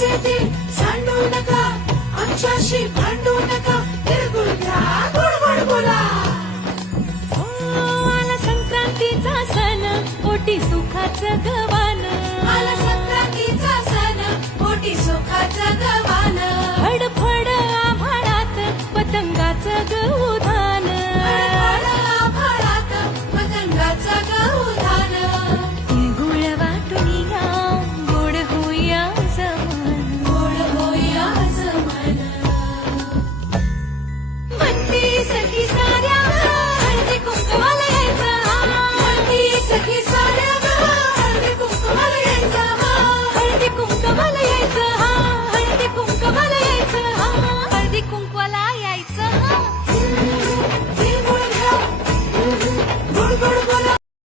सुखाचे ते सांडू नका, आमच्याशी भांडू नका, तिळगुळ घ्या, गोड गोड बोला. आला संक्रांतीचा सण, पोटी सुखाचं गवार.